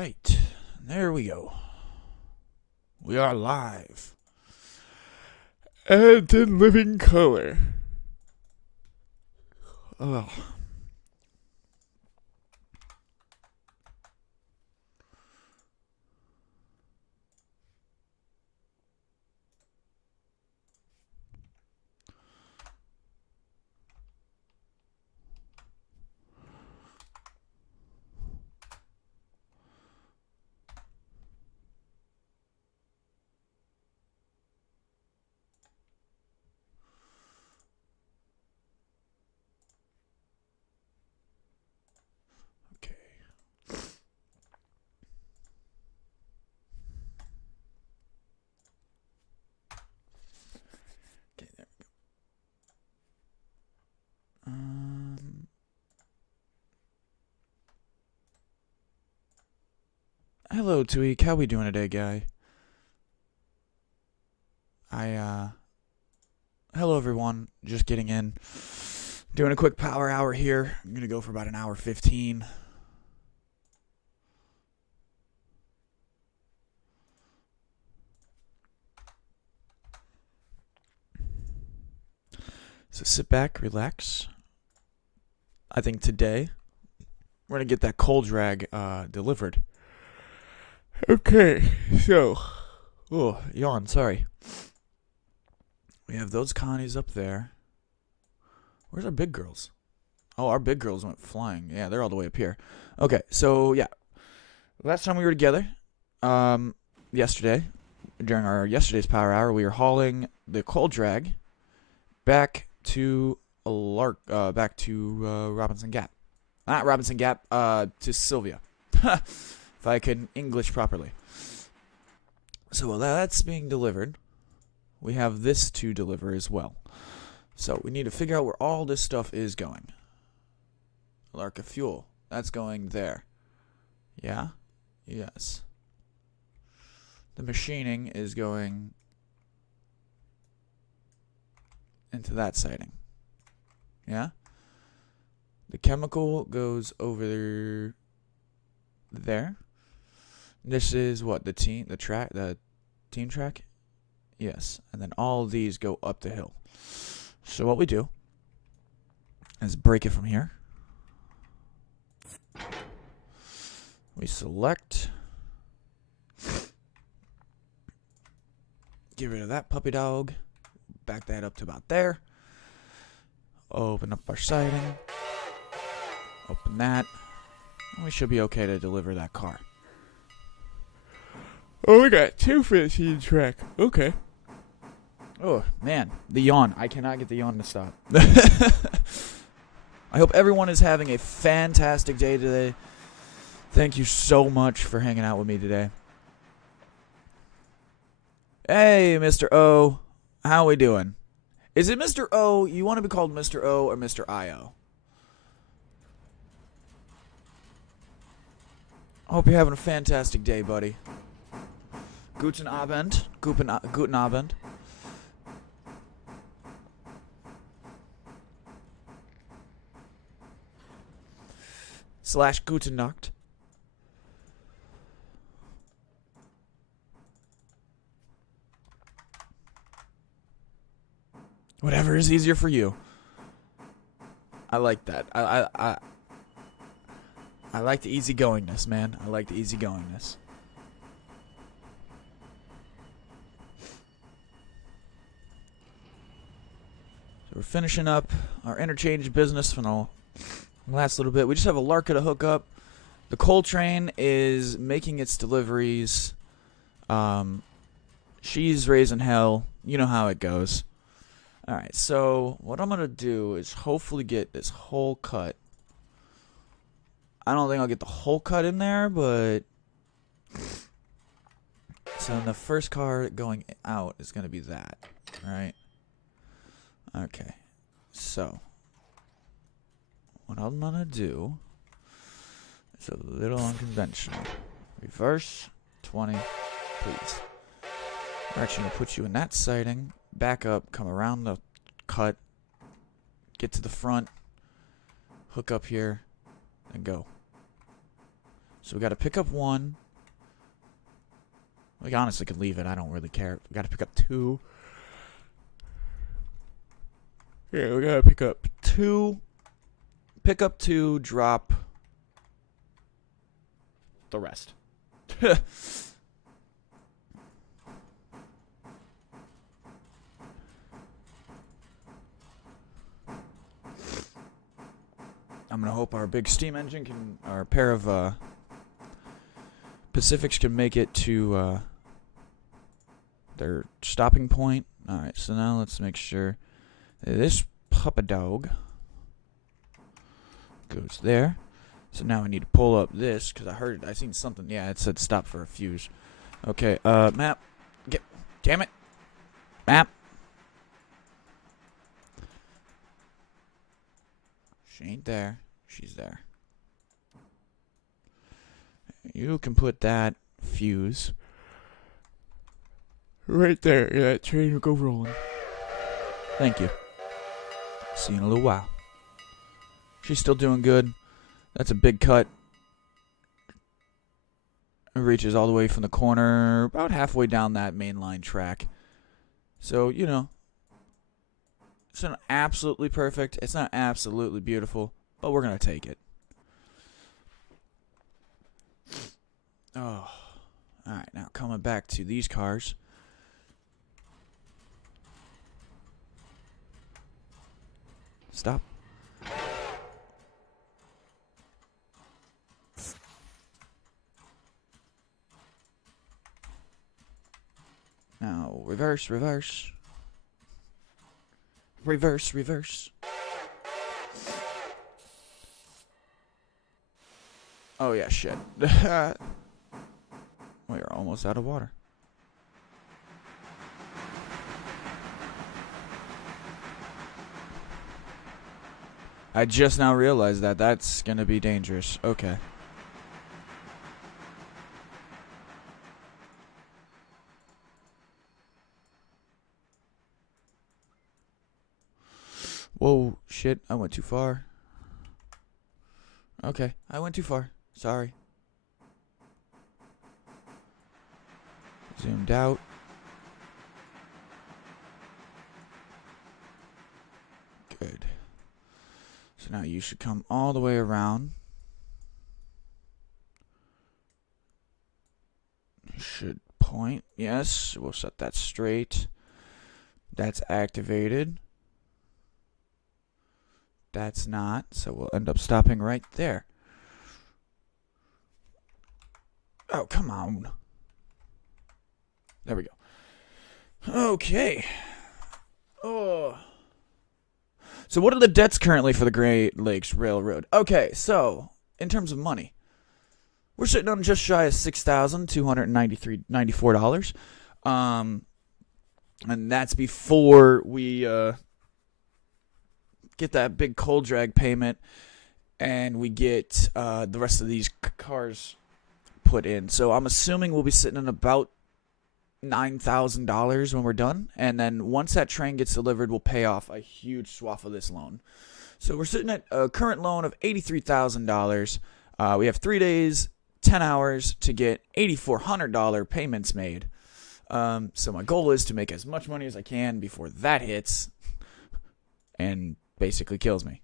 Alright, there we go. We are live. And in living color. Oh. Okay. Okay, there we go. Hello, Tweak. How we doing today, guy? Hello, everyone. Just getting in. Doing a quick power hour here. I'm going to go for about an hour 15. So sit back, relax. I think today we're going to get that cold drag delivered. Okay, so. Oh, yawn, sorry. We have those Connies up there. Where's our big girls? Oh, our big girls went flying. Yeah, they're all the way up here. Okay, so yeah. Last time we were together, yesterday, during our yesterday's power hour, we were hauling the cold drag back to back to Robinson Gap. Not Robinson Gap, to Sylvia. If I can English properly. So while that's being delivered, we have this to deliver as well. So we need to figure out where all this stuff is going. Larka Fuel. That's going there. Yeah? Yes. The machining is going into that siding. Yeah? The chemical goes over there. This is what? The team track? Yes. And then all of these go up the hill. So what we do is break it from here. We select. Get rid of that puppy dog. Back that up to about there. Open up our siding. Open that. And we should be okay to deliver that car. Oh, we got 2 for the team track. Okay. Oh, man. The yawn. I cannot get the yawn to stop. I hope everyone is having a fantastic day today. Thank you so much for hanging out with me today. Hey, Mr. O. How we doing? Is it Mr. O? You want to be called Mr. O or Mr. I.O.? I hope you're having a fantastic day, buddy. Guten Abend. Guten Abend. / Guten Nacht. Whatever is easier for you. I like that. I like the easygoingness, man. I like the easygoingness. So we're finishing up our interchange business for the last little bit. We just have a Larka to hook up. The coal train is making its deliveries. She's raising hell. You know how it goes. Alright, so what I'm going to do is hopefully get this whole cut. I don't think I'll get the whole cut in there, but... So the first car going out is going to be that, right? Okay, so... What I'm going to do is a little unconventional. Reverse 20, please. We're actually going to put you in that siding. Back up, come around the cut, get to the front, hook up here, and go. So we got to pick up 1. We honestly could leave it. I don't really care. We got to pick up 2. Yeah, we got to pick up 2. Pick up 2, drop the rest. I'm gonna hope our big steam engine can, our pair of Pacifics can make it to their stopping point. Alright, so now let's make sure that this Papa Dog goes there. So now I need to pull up this, because I seen something. Yeah, it said stop for a fuse. Okay, map. Damn it. Map. She ain't there. She's there. You can put that fuse right there. Yeah, that train will go rolling. Thank you. See you in a little while. She's still doing good. That's a big cut. It reaches all the way from the corner, about halfway down that mainline track. So, you know, it's not absolutely perfect. It's not absolutely beautiful, but we're going to take it. Oh. Alright, now coming back to these cars. Stop. Now, reverse, reverse. Reverse, reverse. Oh yeah, shit. We are almost out of water. I just now realized that that's gonna be dangerous. Okay. Whoa, shit, I went too far. Okay, I went too far. Sorry. Zoomed out. Good. So now you should come all the way around. Should point. Yes, we'll set that straight. That's activated. That's not, so we'll end up stopping right there. Oh, come on. There we go. Okay. Oh. So what are the debts currently for the Great Lakes Railroad? Okay, so in terms of money, we're sitting on just shy of $6,294. And that's before we get that big cold drag payment and we get the rest of these cars put in. So I'm assuming we'll be sitting in about $9,000 when we're done, and then once that train gets delivered, we'll pay off a huge swath of this loan. So we're sitting at a current loan of $83,000. We have 3 days, 10 hours to get $8,400 payments made. So my goal is to make as much money as I can before that hits and basically kills me.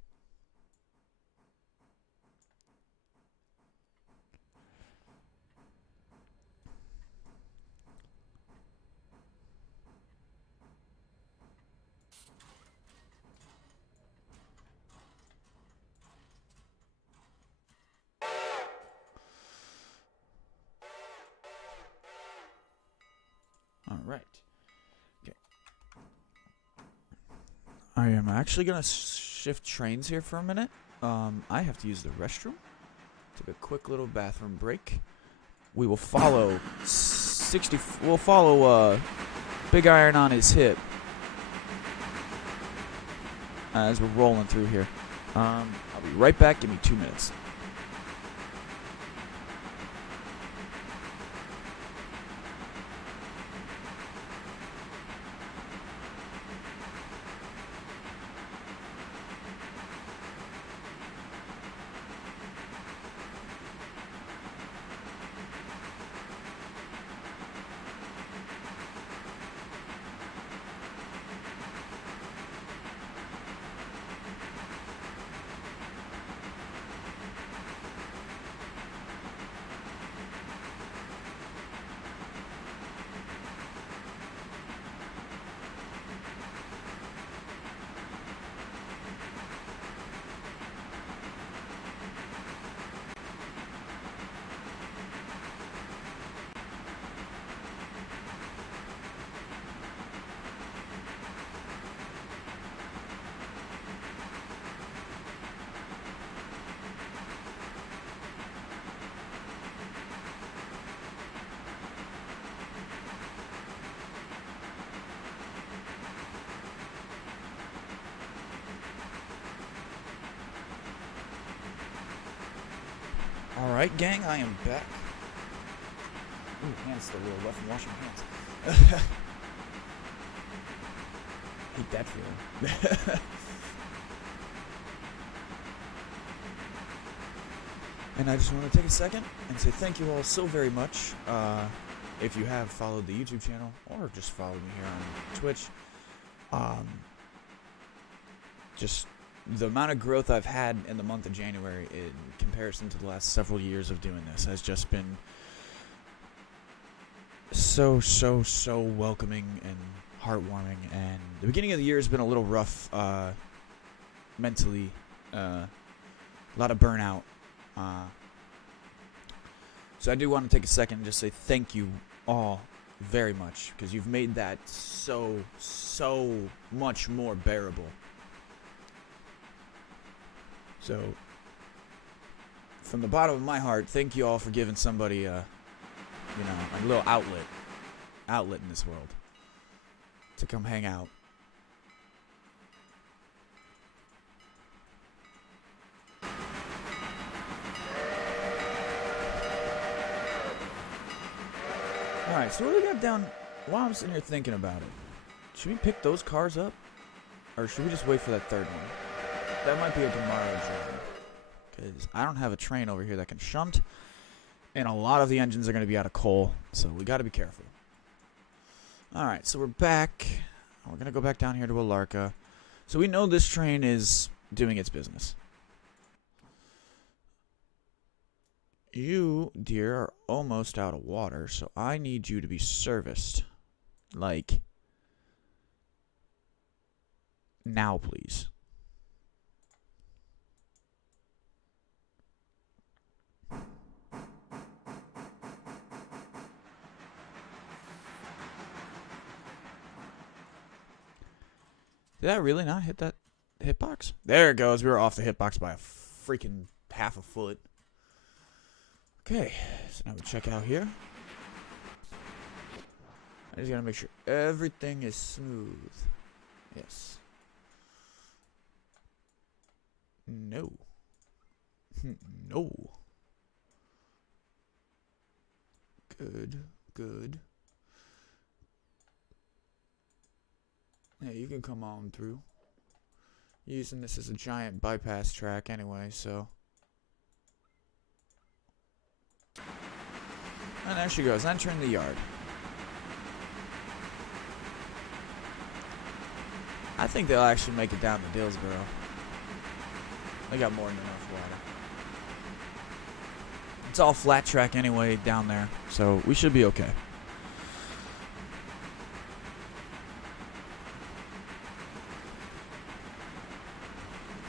All right. Okay. I am actually going to shift trains here for a minute. I have to use the restroom. Take a quick little bathroom break. We will follow we'll follow Big Iron on his hip as we're rolling through here. I'll be right back. Give me 2 minutes. Alright, gang, I am back. Ooh, hands still a little rough from washing my hands. Hate that feeling. And I just want to take a second and say thank you all so very much. If you have followed the YouTube channel or just followed me here on Twitch, just the amount of growth I've had in the month of January in comparison to the last several years of doing this has just been so welcoming and heartwarming. And the beginning of the year has been a little rough mentally, a lot of burnout. So I do want to take a second and just say thank you all very much, because you've made that so much more bearable. So from the bottom of my heart, thank you all for giving somebody a little outlet in this world to come hang out. Alright, so what do we got down while I'm sitting here thinking about it? Should we pick those cars up? Or should we just wait for that third one? That might be a tomorrow job. Because I don't have a train over here that can shunt. And a lot of the engines are going to be out of coal. So we got to be careful. Alright, so we're back. We're going to go back down here to Alarka. So we know this train is doing its business. You, dear, are almost out of water, so I need you to be serviced. Like, now, please. Did that really not hit that hitbox? There it goes. We were off the hitbox by a freaking half a foot. Okay, so now we check out here. I just gotta make sure everything is smooth. Yes. No. No. Good. Yeah, you can come on through. Using this as a giant bypass track anyway, so. And there she goes, entering the yard. I think they'll actually make it down to Dillsboro. They got more than enough water. It's all flat track anyway down there, so we should be okay.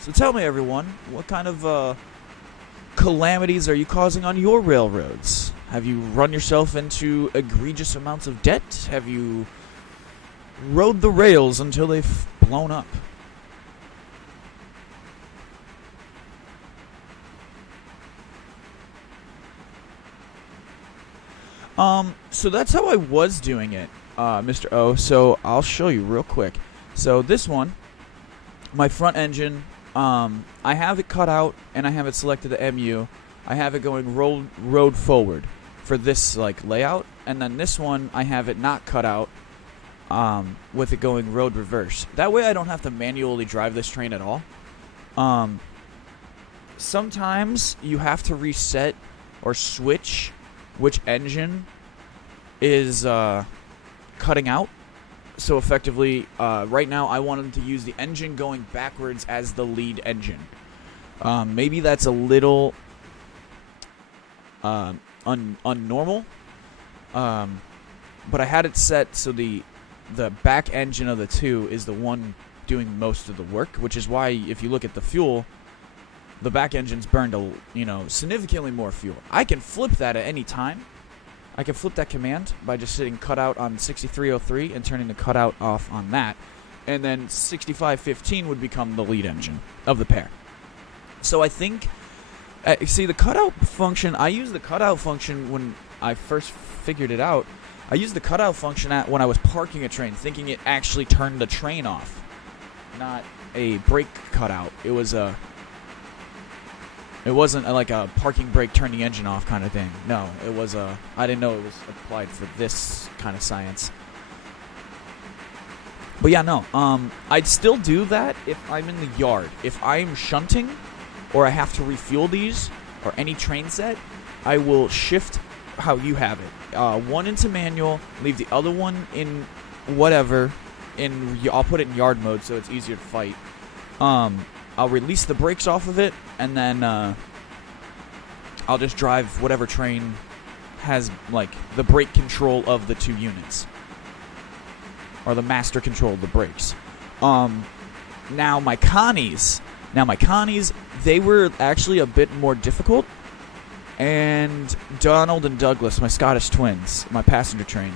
So tell me, everyone, what kind of calamities are you causing on your railroads? Have you run yourself into egregious amounts of debt? Have you rode the rails until they've blown up? So that's how I was doing it, Mr. O. So I'll show you real quick. So this one, my front engine, I have it cut out and I have it selected to MU. I have it going road forward for this like layout, and then this one I have it not cut out with it going road reverse. That way I don't have to manually drive this train at all. Sometimes you have to reset or switch which engine is cutting out. So effectively, right now I wanted to use the engine going backwards as the lead engine. Maybe that's a little unnormal, but I had it set so the back engine of the two is the one doing most of the work, which is why if you look at the fuel, the back engine's burned significantly more fuel. I can flip that at any time. I can flip that command by just hitting cutout on 6303 and turning the cutout off on that, and then 6515 would become the lead engine of the pair. So I think, see the cutout function, I used the cutout function when I first figured it out. I used the cutout function when I was parking a train, thinking it actually turned the train off, not a brake cutout. It was It wasn't like a parking brake, turn the engine off kind of thing. No, it was I didn't know it was applied for this kind of science. But yeah, no. I'd still do that if I'm in the yard. If I'm shunting, or I have to refuel these, or any train set, I will shift how you have it. One into manual, leave the other one in whatever. I'll put it in yard mode so it's easier to fight. I'll release the brakes off of it, and then I'll just drive whatever train has like the brake control of the two units, or the master control of the brakes. Now my Connies, they were actually a bit more difficult. And Donald and Douglas, my Scottish twins, my passenger train,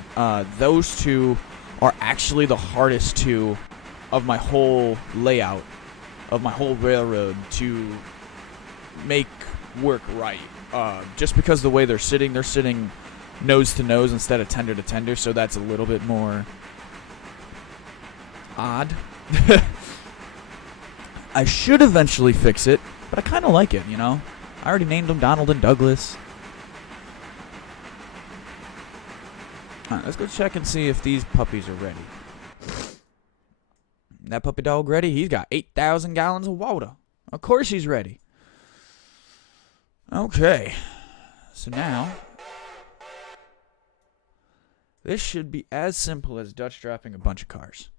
those two are actually the hardest two of my whole layout, of my whole railroad to make work right. Just because of the way they're sitting nose to nose instead of tender to tender, so that's a little bit more odd. I should eventually fix it, but I kind of like it, you know? I already named them Donald and Douglas. Alright, let's go check and see if these puppies are ready. That puppy dog ready? He's got 8,000 gallons of water. Of course he's ready. Okay. So now, this should be as simple as Dutch dropping a bunch of cars.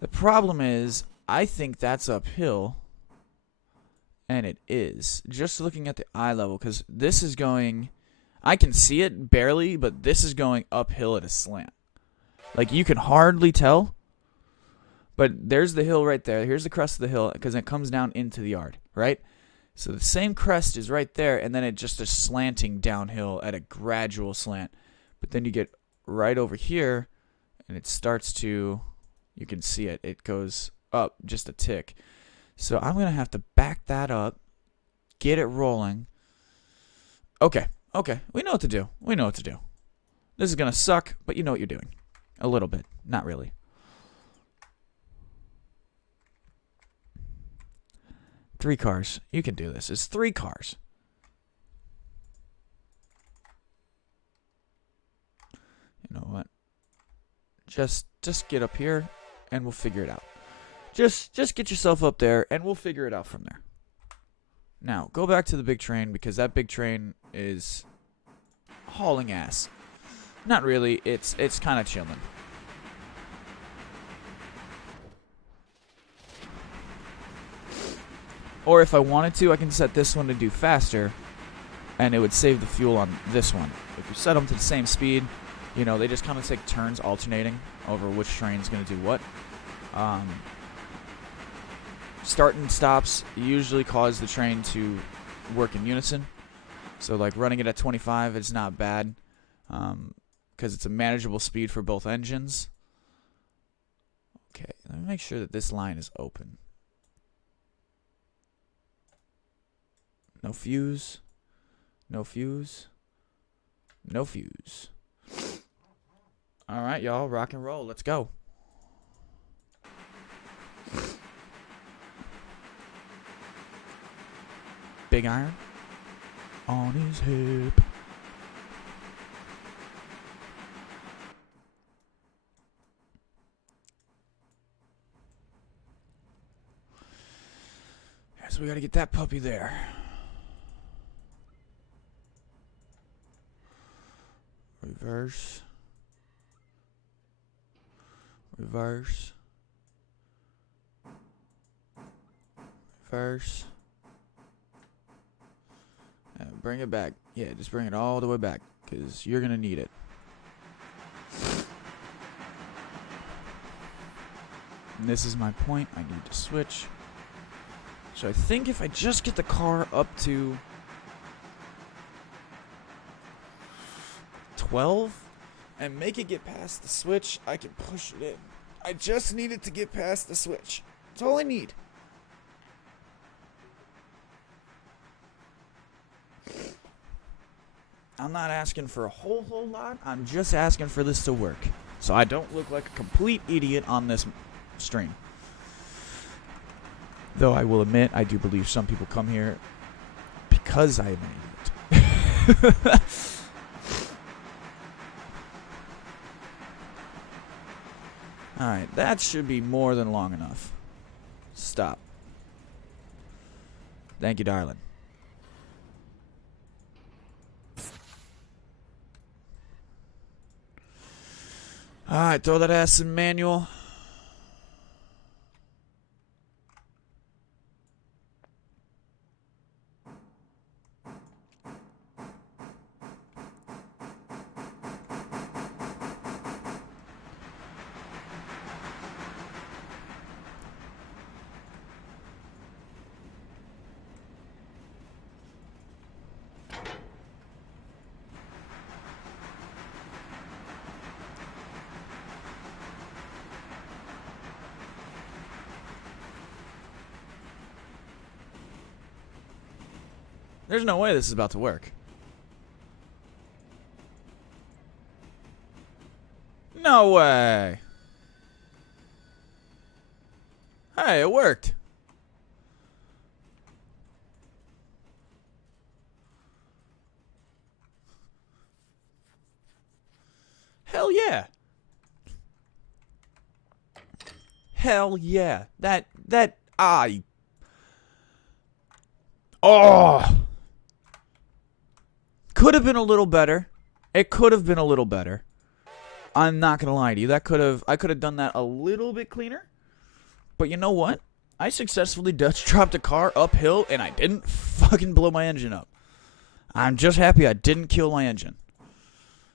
The problem is, I think that's uphill, and it is. Just looking at the eye level, because this is going, I can see it barely, but this is going uphill at a slant. Like, you can hardly tell, but there's the hill right there. Here's the crest of the hill, because it comes down into the yard, right? So the same crest is right there, and then it just is slanting downhill at a gradual slant. But then you get right over here, and it starts to, you can see it. It goes up just a tick. So I'm going to have to back that up, get it rolling. Okay. We know what to do. This is going to suck, but you know what you're doing. A little bit. Not really. Three cars. You can do this. It's 3 cars. You know what? Just get up here, and we'll figure it out. Just get yourself up there, and we'll figure it out from there. Now, go back to the big train, because that big train is hauling ass. Not really. It's kind of chilling. Or if I wanted to, I can set this one to do faster, and it would save the fuel on this one. If you set them to the same speed, you know, they just kind of take turns alternating over which train's going to do what. Start and stops usually cause the train to work in unison. So like running it at 25 is not bad, because it's a manageable speed for both engines. Okay, let me make sure that this line is open. No fuse. Alright, y'all, rock and roll. Let's go. Big iron on his hip. So we gotta get that puppy there. Reverse. Bring it back. Yeah, just bring it all the way back, because you're going to need it. And this is my point. I need to switch. So I think if I just get the car up to 12 and make it get past the switch, I can push it in. I just need it to get past the switch. That's all I need. I'm not asking for a whole lot. I'm just asking for this to work, so I don't look like a complete idiot on this stream. Though I will admit, I do believe some people come here because I am an idiot. Alright, that should be more than long enough. Stop. Thank you, darling. Alright, throw that ass in manual. There's no way this is about to work. No way. Hey, it worked. Hell yeah. Hell yeah. Oh. Could have been a little better. It could have been a little better. I'm not gonna lie to you. I could have done that a little bit cleaner. But you know what? I successfully Dutch dropped a car uphill and I didn't fucking blow my engine up. I'm just happy I didn't kill my engine.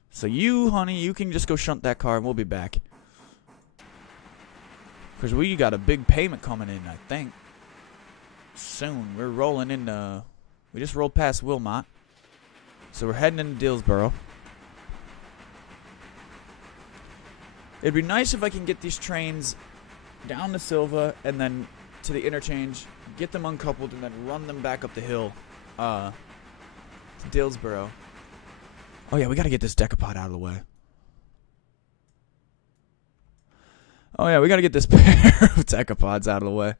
So you, honey, you can just go shunt that car and we'll be back. Because we got a big payment coming in, I think. Soon. We're rolling into... We just rolled past Wilmot. So we're heading into Dillsboro. It'd be nice if I can get these trains down to Silva and then to the interchange, get them uncoupled, and then run them back up the hill to Dillsboro. Oh yeah, we gotta get this decapod out of the way. Oh yeah, we gotta get this pair of decapods out of the way.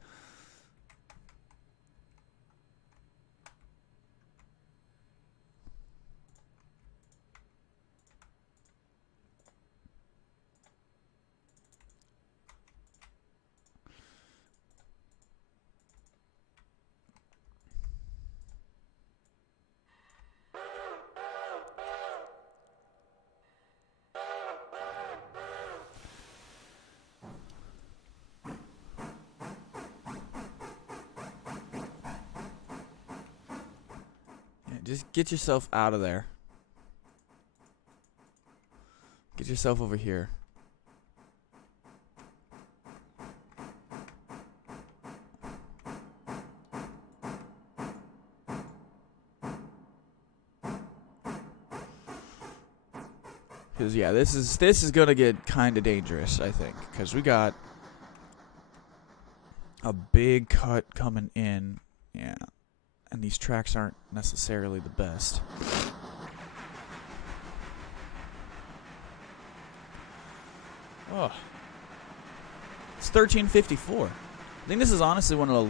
Just get yourself out of there. Get yourself over here. Because yeah, this is gonna get kind of dangerous, I think, because we got a big cut coming in. Yeah. And these tracks aren't necessarily the best. Oh. It's 13:54. I think this is honestly one of the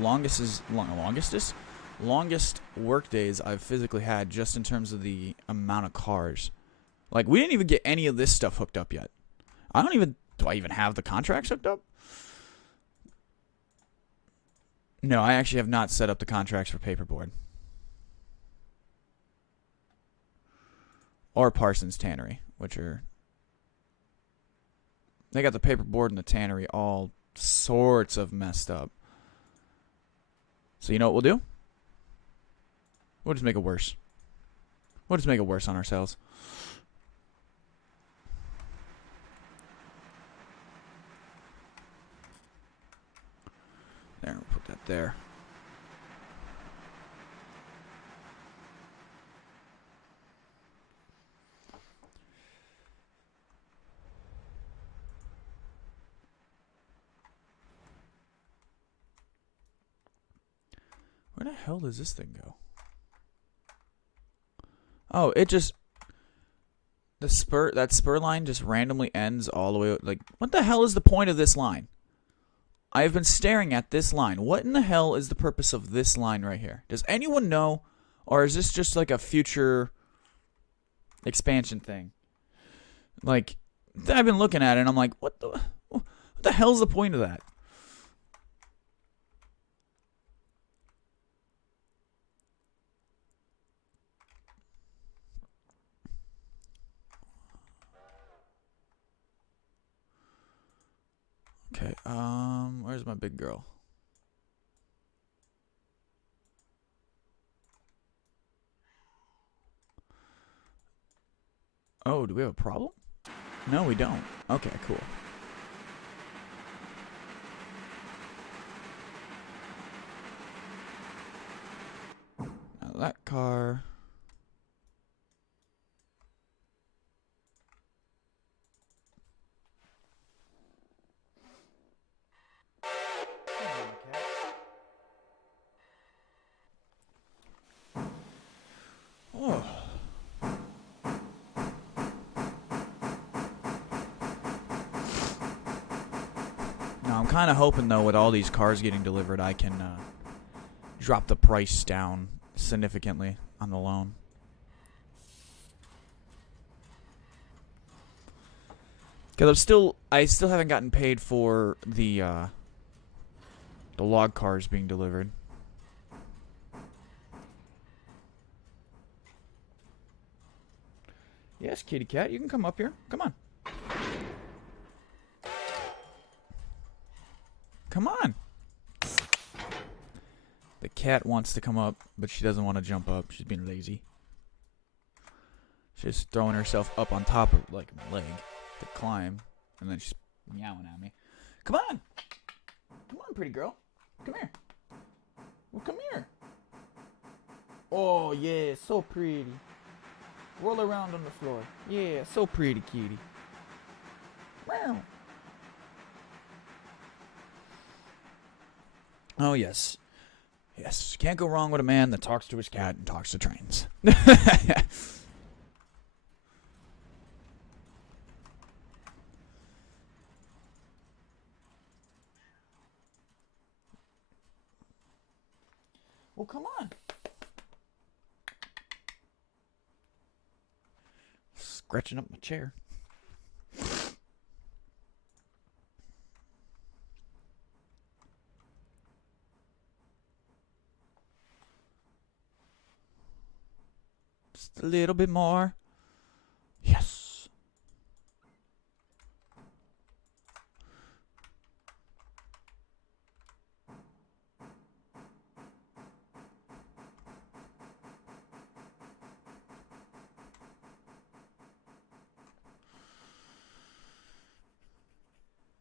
longest work days I've physically had, just in terms of the amount of cars. Like, we didn't even get any of this stuff hooked up yet. Do I even have the contracts hooked up? No, I actually have not set up the contracts for Paperboard. Or Parsons Tannery, which are... They got the Paperboard and the Tannery all sorts of messed up. So you know what we'll do? We'll just make it worse. We'll just make it worse on ourselves. There, we'll put that there. Where the hell does this thing go? Oh, it just... That spur line just randomly ends all the way... Like, what the hell is the point of this line? I have been staring at this line. What in the hell is the purpose of this line right here? Does anyone know? Or is this just like a future expansion thing? Like, I've been looking at it and I'm like, what the hell's the point of that? Okay, where's my big girl? Oh, do we have a problem? No, we don't. Okay, cool. Now that car... Oh. Now, I'm kind of hoping, though, with all these cars getting delivered, I can drop the price down significantly on the loan. Because I still haven't gotten paid for the log cars being delivered. Yes, kitty cat, you can come up here. Come on. Come on. The cat wants to come up, but she doesn't want to jump up. She's being lazy. She's throwing herself up on top of, like, my leg to climb, and then she's meowing at me. Come on. Come on, pretty girl. Come here. Well, come here. Oh, yeah, so pretty. Roll around on the floor. Yeah, so pretty, kitty. Meow. Oh, yes. Yes, can't go wrong with a man that talks to his cat and talks to trains. Well, come on. Scratching up my chair. Just a little bit more. Yes.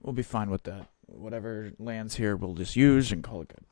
We'll be fine with that. Whatever lands here, we'll just use and call it good.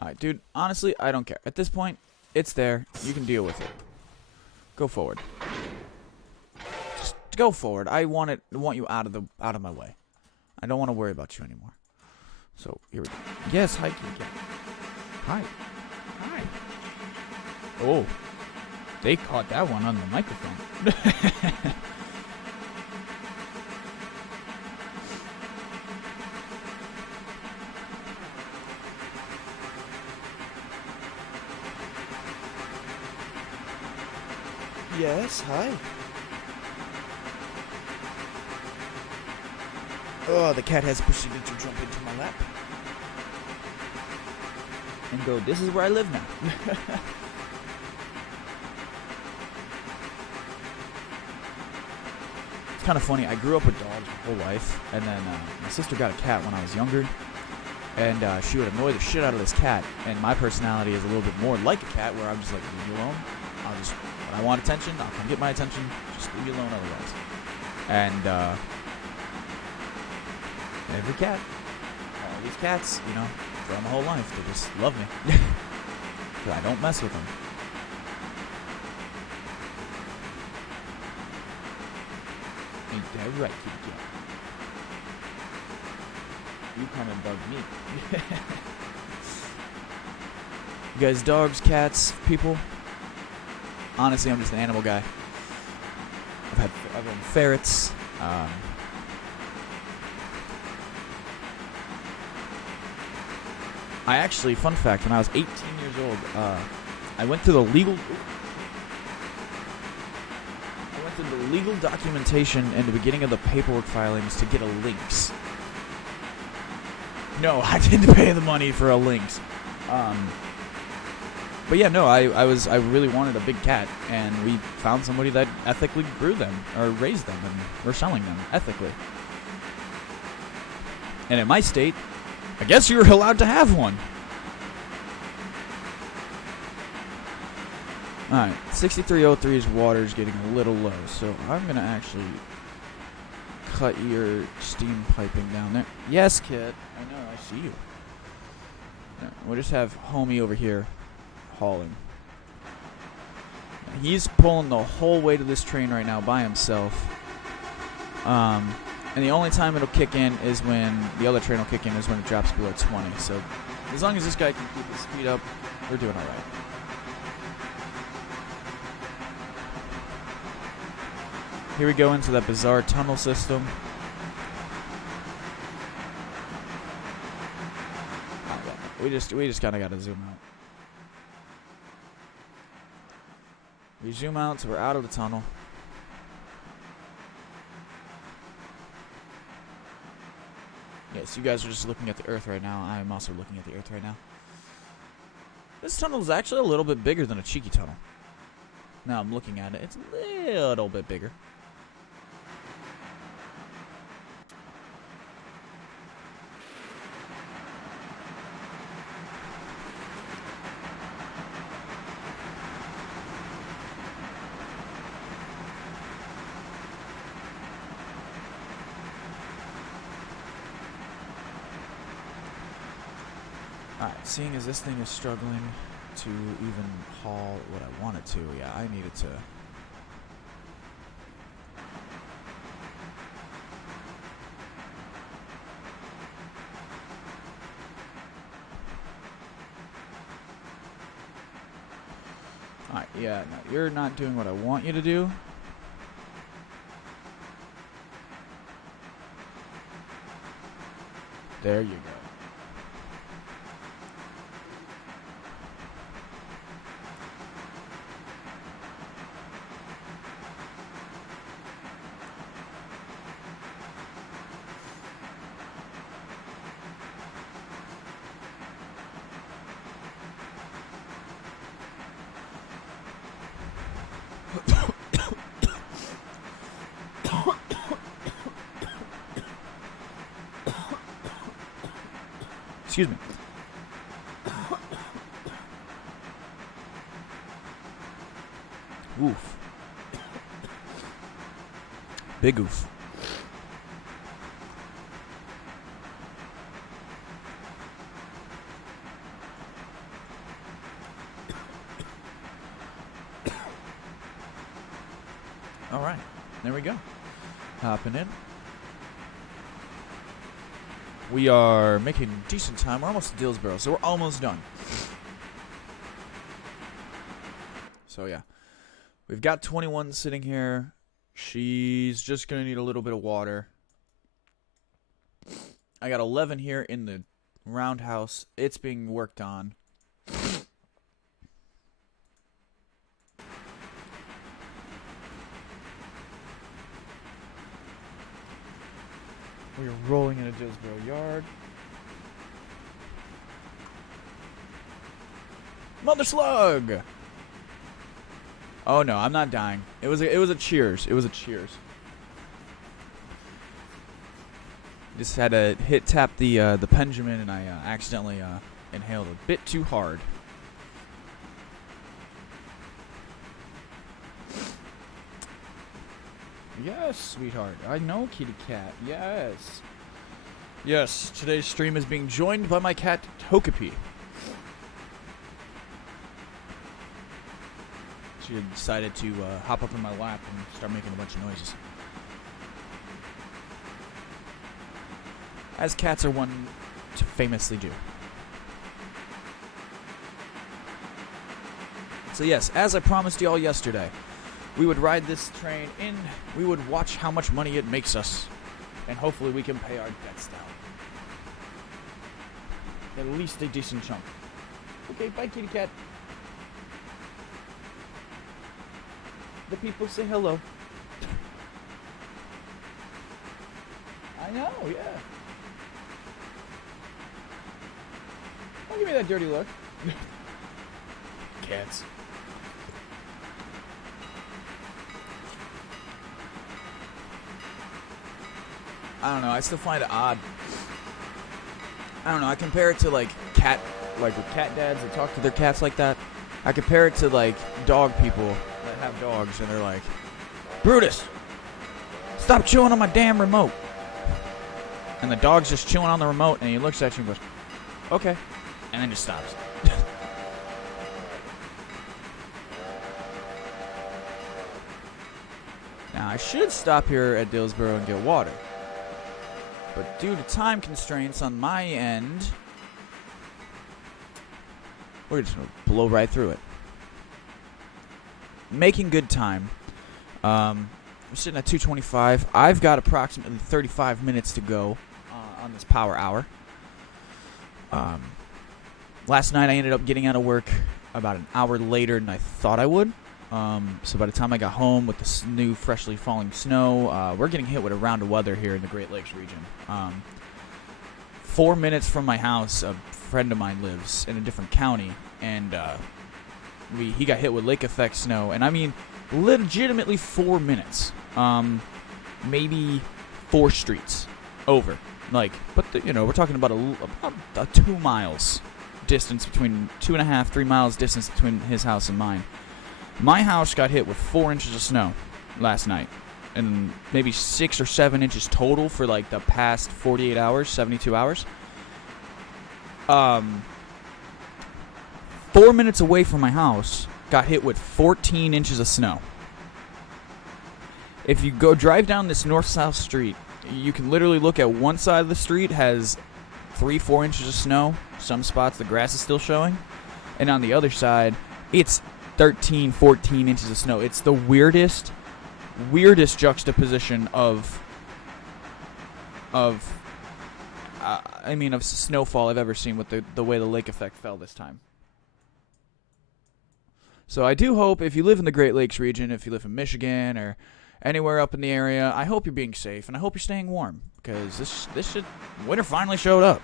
Alright, dude, honestly, I don't care. At this point, it's there. You can deal with it. Go forward. Just go forward. I want you out of my way. I don't want to worry about you anymore. So, here we go. Yes, hi, kitty cat. Hi. Hi. Oh. They caught that one on the microphone. Yes, hi. Oh, the cat has proceeded to jump into my lap. And go, this is where I live now. It's kind of funny. I grew up with dogs my whole life. And then my sister got a cat when I was younger. And she would annoy the shit out of this cat. And my personality is a little bit more like a cat, where I'm just like, leave me alone. When I want attention, I'll come get my attention. Just leave me alone otherwise. And every cat, all these cats, you know, throughout my whole life, they just love me. Because I don't mess with them. Ain't that right, kitty cat? You come and bug me. You guys, dogs, cats, people? Honestly, I'm just an animal guy. I've owned ferrets. I actually, fun fact, when I was 18 years old, I went through the legal documentation and the beginning of the paperwork filings to get a lynx. No, I didn't pay the money for a lynx. But yeah, no, I really wanted a big cat, and we found somebody that ethically grew them, or raised them, and we're selling them ethically. And in my state, I guess you're allowed to have one. Alright, 6303's water's getting a little low, so I'm gonna actually cut your steam piping down there. Yes, kid. I know, I see you. Right, we'll just have homie over here hauling. He's pulling the whole weight of this train right now by himself. And the only time it'll kick in is when the other train will kick in is when it drops below 20. So as long as this guy can keep his speed up, we're doing all right. Here we go into that bizarre tunnel system. We just kind of got to zoom out. We zoom out, so we're out of the tunnel. Yes, you guys are just looking at the Earth right now. I am also looking at the Earth right now. This tunnel is actually a little bit bigger than a cheeky tunnel. Now I'm looking at it. It's a little bit bigger. Alright, seeing as this thing is struggling to even haul what I want it to, yeah, I needed to... Alright, yeah, no, you're not doing what I want you to do. There you go. Excuse me. Oof. Big oof. All right, there we go. Hopping in. We are making decent time. We're almost to Dillsboro, so we're almost done. So yeah, we've got 21 sitting here. She's just gonna need a little bit of water. I got 11 here in the roundhouse. It's being worked on. We are rolling into Dillsboro Yard. Mother slug! Oh no, I'm not dying. It was a cheers. It was a cheers. Just had to tap the Benjamin, and I accidentally inhaled a bit too hard. Yes, sweetheart. I know, kitty cat. Yes. Yes, today's stream is being joined by my cat, Togepi. She had decided to hop up in my lap and start making a bunch of noises. As cats are one to famously do. So yes, as I promised y'all yesterday, we would ride this train in, we would watch how much money it makes us, and hopefully we can pay our debts down. At least a decent chunk. Okay, bye kitty cat. The people say hello. I know, yeah. Don't give me that dirty look. Cats. I don't know, I still find it odd. I don't know, I compare it to like with cat dads that talk to their cats like that. I compare it to like dog people that have dogs and they're like, Brutus, stop chewing on my damn remote. And the dog's just chewing on the remote and he looks at you and goes, okay. And then just stops. Now I should stop here at Dillsboro and get water. But due to time constraints on my end, we're just going to blow right through it. Making good time. We're sitting at 2:25. I've got approximately 35 minutes to go on this power hour. Last night I ended up getting out of work about an hour later than I thought I would. So by the time I got home with the new freshly falling snow, we're getting hit with a round of weather here in the Great Lakes region. 4 minutes from my house, a friend of mine lives in a different county, and he got hit with lake effect snow, and I mean legitimately 4 minutes. Maybe 4 streets over. Like, but we're talking about a 2 miles distance between 2.5, 3 miles distance between his house and mine. My house got hit with 4 inches of snow last night, and maybe 6 or 7 inches total for like the past 48 hours, 72 hours. 4 minutes away from my house, got hit with 14 inches of snow. If you go drive down this north-south street, you can literally look at one side of the street has 3-4 inches of snow. Some spots the grass is still showing, and on the other side, it's 13, 14 inches of snow. It's the weirdest juxtaposition of snowfall I've ever seen with the way the lake effect fell this time. So I do hope if you live in the Great Lakes region, if you live in Michigan or anywhere up in the area, I hope you're being safe and I hope you're staying warm because winter finally showed up.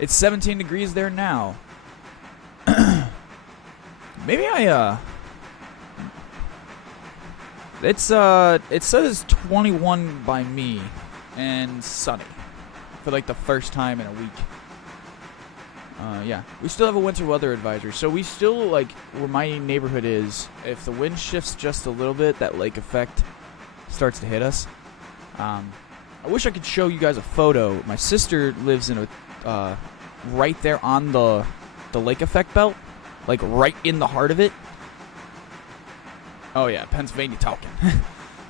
It's 17 degrees there now. Maybe it says 21 by me and sunny for like the first time in a week. Yeah, we still have a winter weather advisory, so we still, like, where my neighborhood is, if the wind shifts just a little bit, that lake effect starts to hit us. I wish I could show you guys a photo. My sister lives in a right there on the lake effect belt, like right in the heart of it. Oh yeah, Pennsylvania talking.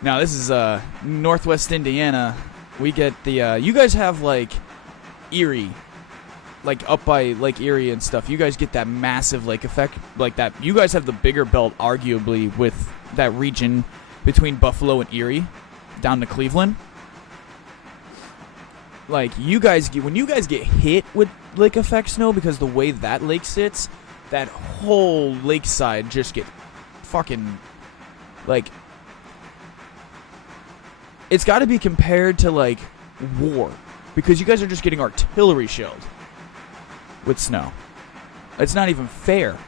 Now this is Northwest Indiana. We get the you guys have like Erie, like up by Lake Erie and stuff. You guys get that massive lake effect like that. You guys have the bigger belt arguably with that region between Buffalo and Erie down to Cleveland. Like, when you guys get hit with lake effect snow, because the way that lake sits, that whole lakeside just get fucking, like, it's got to be compared to, like, war, because you guys are just getting artillery shelled with snow. It's not even fair.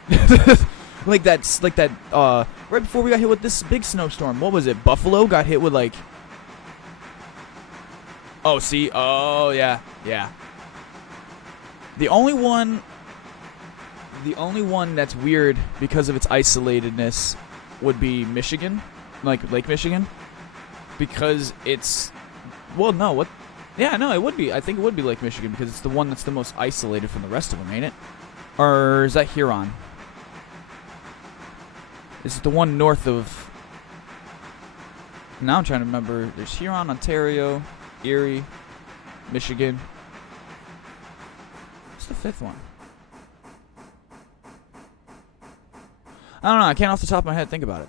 right before we got hit with this big snowstorm, what was it? Buffalo got hit with, like, oh, see? Oh, yeah. Yeah. The only one The only one that's weird because of its isolatedness would be Michigan, like Lake Michigan, because it's, well, no, what? Yeah, no, it would be. I think it would be Lake Michigan because it's the one that's the most isolated from the rest of them, ain't it? Or is that Huron? Is it the one north of? Now I'm trying to remember. There's Huron, Ontario, Erie, Michigan. What's the fifth one? I don't know. I can't off the top of my head think about it.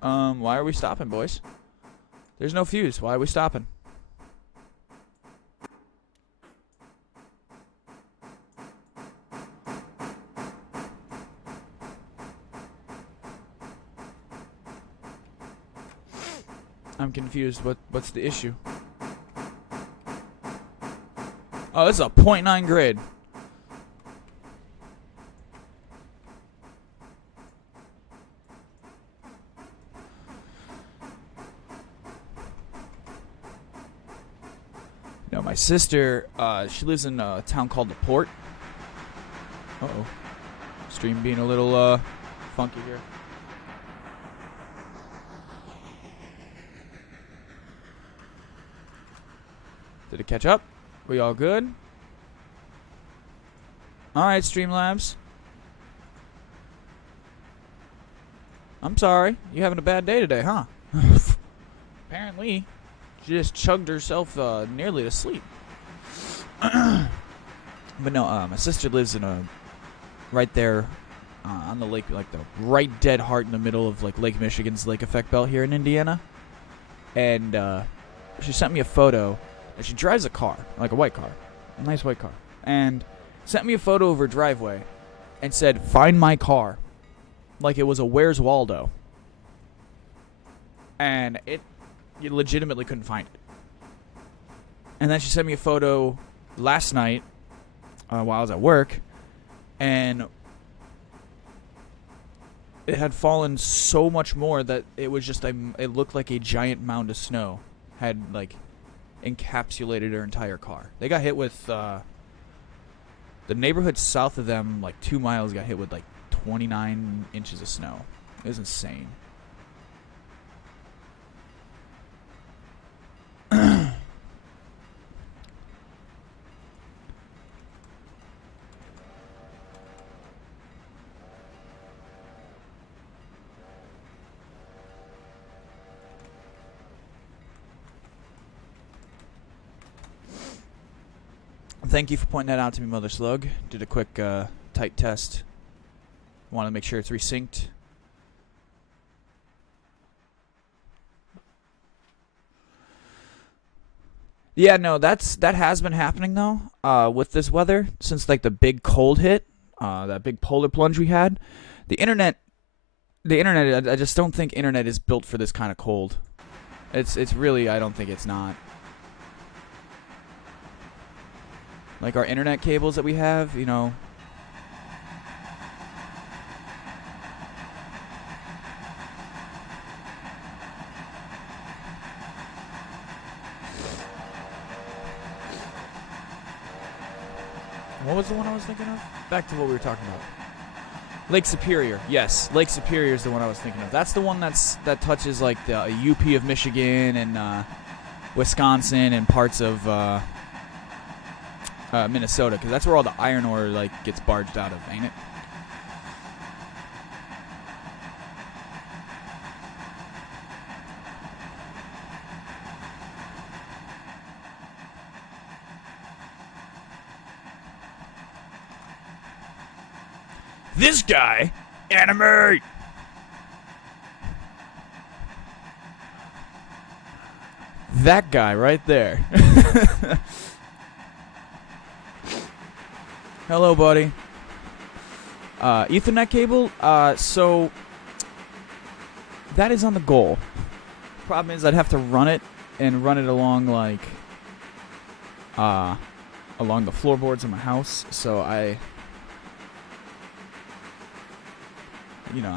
Why are we stopping, boys? There's no fuse. Why are we stopping? I'm confused. What's the issue? Oh, this is a 0.9 grade. No, my sister, she lives in a town called LaPorte. Uh-oh. Stream being a little, funky here. Did it catch up? We all good? Alright, Streamlabs. I'm sorry. You having a bad day today, huh? Apparently. She just chugged herself nearly to sleep. But no, my sister lives in a... right there on the lake, like the right dead heart in the middle of like Lake Michigan's lake effect belt here in Indiana. And she sent me a photo. And she drives a car, like a white car. A nice white car. And sent me a photo of her driveway and said, "Find my car." Like it was a Where's Waldo. And you legitimately couldn't find it. And then she sent me a photo last night while I was at work. And it had fallen so much more that it was just, it looked like a giant mound of snow had, like, encapsulated her entire car. They got hit with, the neighborhood south of them, like 2 miles, got hit with like 29 inches of snow. It was insane. Thank you for pointing that out to me, Mother Slug. Did a quick tight test. Want to make sure it's resynced. Yeah, no, that has been happening though. With this weather, since like the big cold hit, that big polar plunge we had, the internet. I just don't think internet is built for this kind of cold. It's really, I don't think it's not. Like our internet cables that we have, you know. What was the one I was thinking of? Back to what we were talking about. Lake Superior. Yes, Lake Superior is the one I was thinking of. That's the one that touches like the UP of Michigan and Wisconsin and parts of Minnesota, because that's where all the iron ore like gets barged out of, ain't it? This guy, animate. That guy right there. Hello, buddy. Ethernet cable. So that is on the goal. Problem is, I'd have to run it along like along the floorboards of my house. So I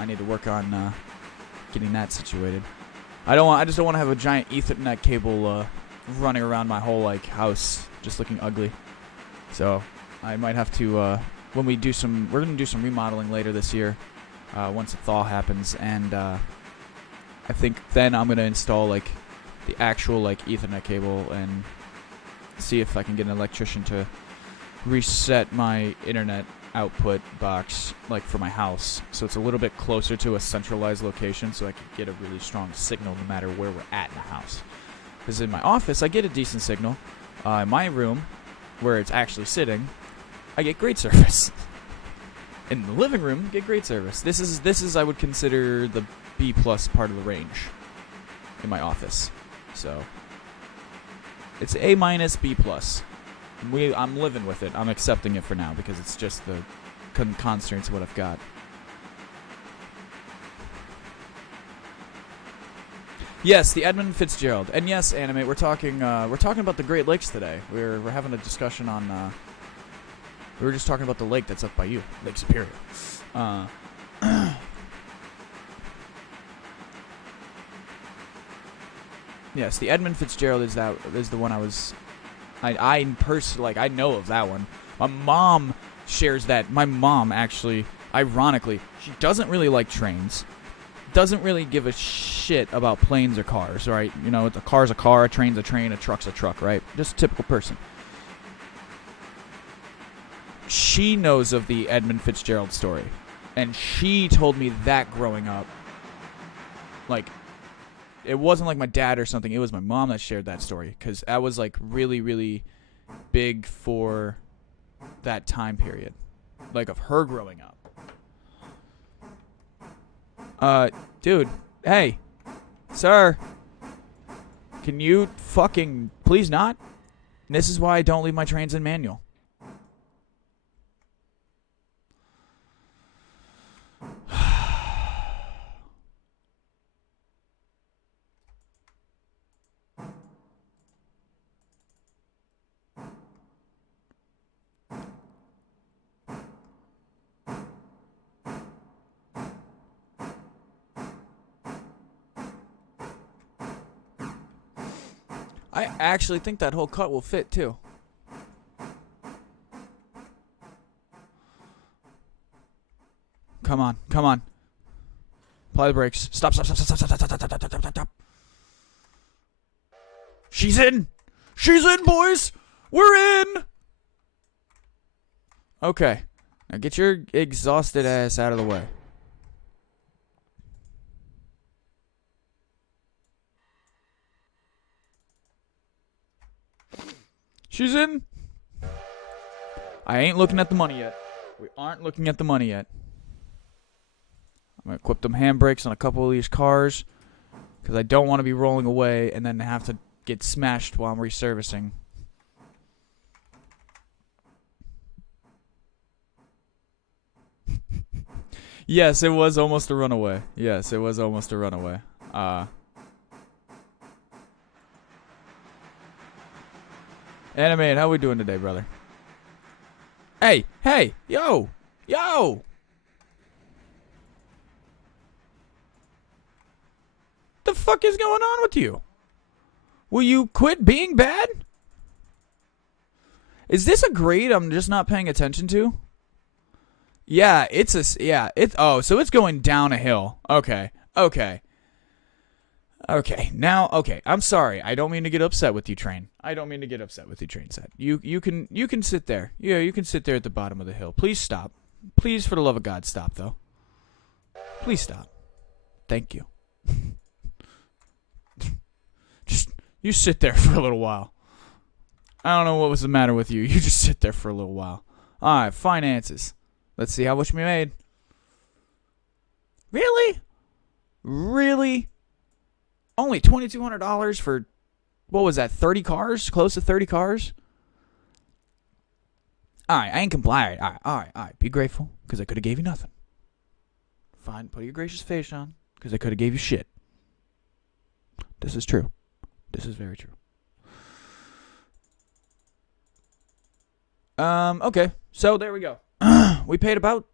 need to work on getting that situated. I just don't want to have a giant Ethernet cable running around my whole like house, just looking ugly. So I might have to when we're gonna do some remodeling later this year, once the thaw happens, and I think then I'm gonna install like the actual like Ethernet cable and see if I can get an electrician to reset my internet output box like for my house, so it's a little bit closer to a centralized location, so I can get a really strong signal no matter where we're at in the house. Because in my office I get a decent signal. In my room, where it's actually sitting, I get great service. In the living room, get great service. This is I would consider the B+ part of the range in my office. So it's A-, B+. I'm living with it. I'm accepting it for now because it's just the constraints of what I've got. Yes, the Edmund Fitzgerald, and yes, Anime. We're talking about the Great Lakes today. We're having a discussion on. We were just talking about the lake that's up by you, Lake Superior. Yes, the Edmund Fitzgerald is the one I was. I personally I know of that one. My mom shares that. My mom actually, ironically, she doesn't really like trains. Doesn't really give a shit about planes or cars, right? You know, a car's a car, a train's a train, a truck's a truck, right? Just a typical person. She knows of the Edmund Fitzgerald story, and she told me that growing up. Like, it wasn't like my dad or something. It was my mom that shared that story, because that was like really, really big for that time period, like of her growing up. Dude, hey, sir, can you fucking please not? This is why I don't leave my trains in manual. I actually think that whole cut will fit, too. Come on, come on. Apply the brakes. Stop. She's in! She's in, boys! We're in! Okay. Now get your exhausted ass out of the way. She's in. I ain't looking at the money yet. We aren't looking at the money yet. I'm going to equip them handbrakes on a couple of these cars, because I don't want to be rolling away and then have to get smashed while I'm reservicing. Yes, it was almost a runaway. Yes, it was almost a runaway. Animate, how we doing today, brother? Hey, yo! The fuck is going on with you? Will you quit being bad? Is this a grade I'm just not paying attention to? Yeah, so it's going down a hill. Okay. Now, I'm sorry. I don't mean to get upset with you, Train. Set. You can sit there. Yeah, you can sit there at the bottom of the hill. Please stop. Please, for the love of God, stop, though. Please stop. Thank you. You sit there for a little while. I don't know what was the matter with you. You just sit there for a little while. Alright, finances. Let's see how much we made. Really? Only $2,200 for, what was that, 30 cars? Close to 30 cars? Alright, I ain't complying. Alright. Be grateful, because I could have gave you nothing. Fine, put your gracious face on, because I could have gave you shit. This is true. This is very true. Okay. So there we go. We paid about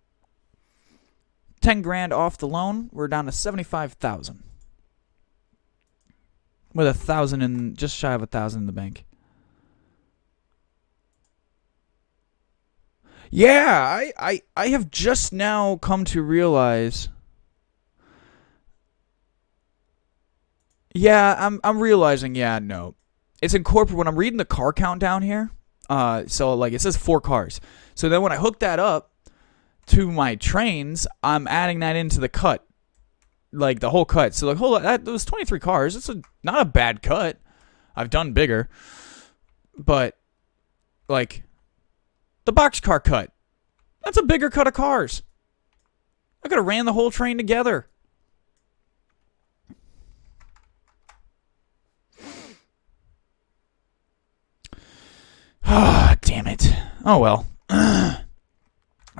10 grand off the loan. We're down to 75,000. With 1,000 and just shy of 1,000 in the bank. Yeah, I have just now come to realize. Yeah, I'm realizing. Yeah, no, it's incorporated when I'm reading the car count down here. So like it says 4 cars. So then when I hook that up to my trains, I'm adding that into the cut, like the whole cut. So like, hold on, that was 23 cars. It's not a bad cut. I've done bigger, but like the boxcar cut, that's a bigger cut of cars. I could have ran the whole train together. Ah, damn it. Oh well.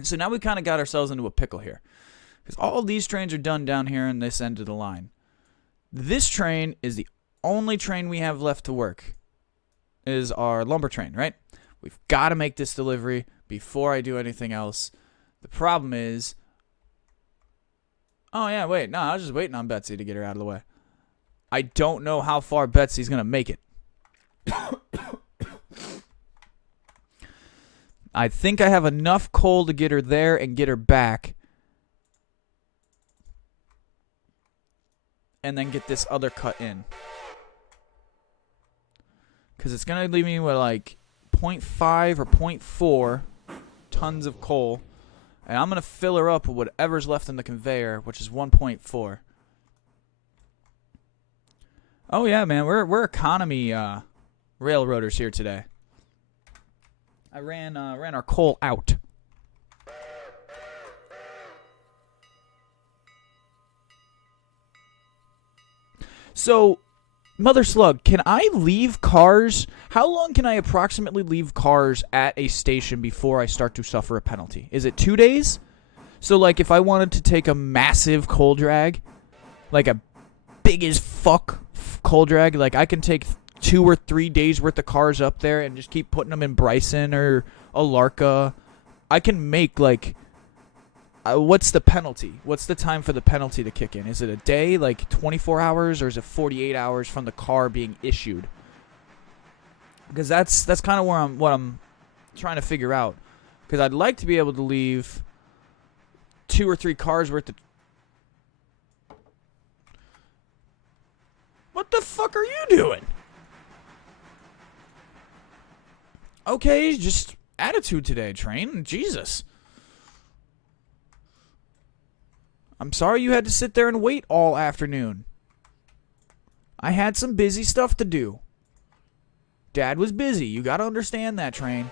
So now we kind of got ourselves into a pickle here, because all these trains are done down here in this end of the line. This train is the only train we have left to work. Is our lumber train, right? We've got to make this delivery before I do anything else. The problem is, oh yeah, wait, no, I was just waiting on Betsy to get her out of the way. I don't know how far Betsy's gonna make it. I think I have enough coal to get her there and get her back. And then get this other cut in. Because it's going to leave me with like 0.5 or 0.4 tons of coal. And I'm going to fill her up with whatever's left in the conveyor, which is 1.4. Oh yeah, man, we're economy railroaders here today. I ran our coal out. So, Mother Slug, can I leave cars? How long can I approximately leave cars at a station before I start to suffer a penalty? Is it 2 days? So, like, if I wanted to take a massive coal drag, like a big as fuck coal drag, like I can take 2 or 3 days worth of cars up there and just keep putting them in Bryson or Alarka. I can make like, what's the penalty? What's the time for the penalty to kick in? Is it a day, like 24 hours, or is it 48 hours from the car being issued? Because that's kind of what I'm trying to figure out. Because I'd like to be able to leave 2 or 3 cars worth of. What the fuck are you doing? Okay, just attitude today, train. Jesus. I'm sorry you had to sit there and wait all afternoon. I had some busy stuff to do. Dad was busy. You gotta understand that, train.